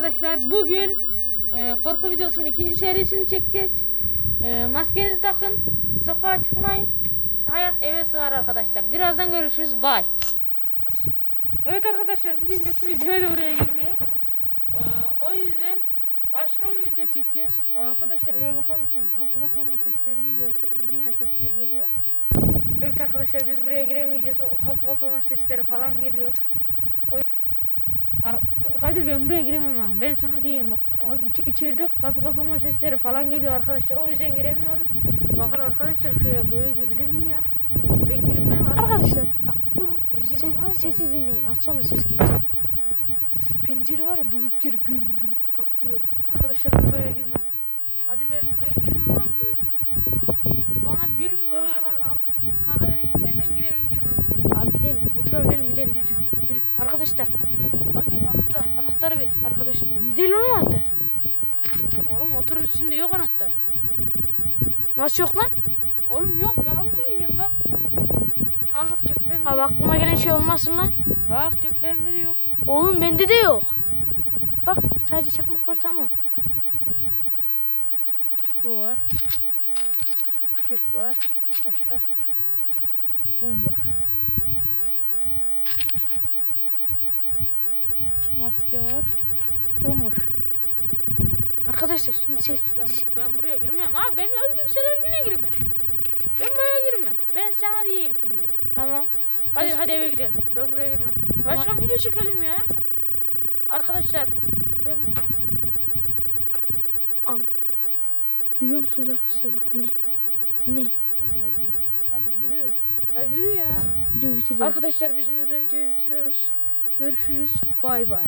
arkadaşlar bugün e, korku videosunun ikinci serisini çekeceğiz. E, maskenizi takın, sokağa çıkmayın. Hayat eve sığar arkadaşlar. Birazdan görüşürüz. Bye. Evet arkadaşlar bizim de videoya da buraya girmeye. E, o yüzden başka bir video çekeceğiz. Arkadaşlar eve bakar mısınız? Kapı kapama sesleri geliyor. Dünya sesleri geliyor. Evet arkadaşlar biz buraya giremeyeceğiz. O kapı kapama sesleri falan geliyor. Kadir ben buraya giremem ha. Ben sana diyeyim bak. Abi iç- içeride kapı kapama sesleri falan geliyor arkadaşlar. O yüzden giremiyoruz. Bakın arkadaşlar şuraya böyle girilir mi ya? Ben girmem. Arkadaşlar bak durun. Ben Ses, abi. sesi dinleyin. Az sonra ses gelecek. Şu pencere var ya durup geri güm güm patlıyor. Arkadaşlar ben böyle girmem. Kadir ben, ben girmem abi böyle. Bana 1 milyon dolar al. Para verecekler ben gire, girmem buraya. Abi gidelim. Motora binelim gidelim. Gidelim, Yürü, hadi, hadi. Arkadaşlar Kadir anahtar. anahtarı ver. Arkadaşlar benim değil anahtar. Oğlum motorun üstünde yok anahtar. Nasıl yok lan? Oğlum yok yalan mı söyleyeceğim bak. Al bak ceplerimde. Abi aklıma gelen şey olmasın lan. Bak ceplerimde de yok. Oğlum bende de yok. Bak sadece çakmak var tamam. Bu var. Çift var. Başka. Bomboş. Maske var. Bomboş. Arkadaşlar şimdi ses, Ben, ben buraya girmem. Ha beni öldürseler yine girme. Ben buraya girme. Ben sana diyeyim şimdi. tamam. Hadi hadi eve gidelim. Ben buraya girmem. Başka bir video çekelim ya. Arkadaşlar ben Ana. Duyuyor musunuz arkadaşlar bak dinle. Dinleyin. hadi hadi yürü. Hadi yürü. Ya yürü ya. Videoyu bitireceğim. Arkadaşlar biz burada videoyu bitiriyoruz. Görüşürüz. Bay bay.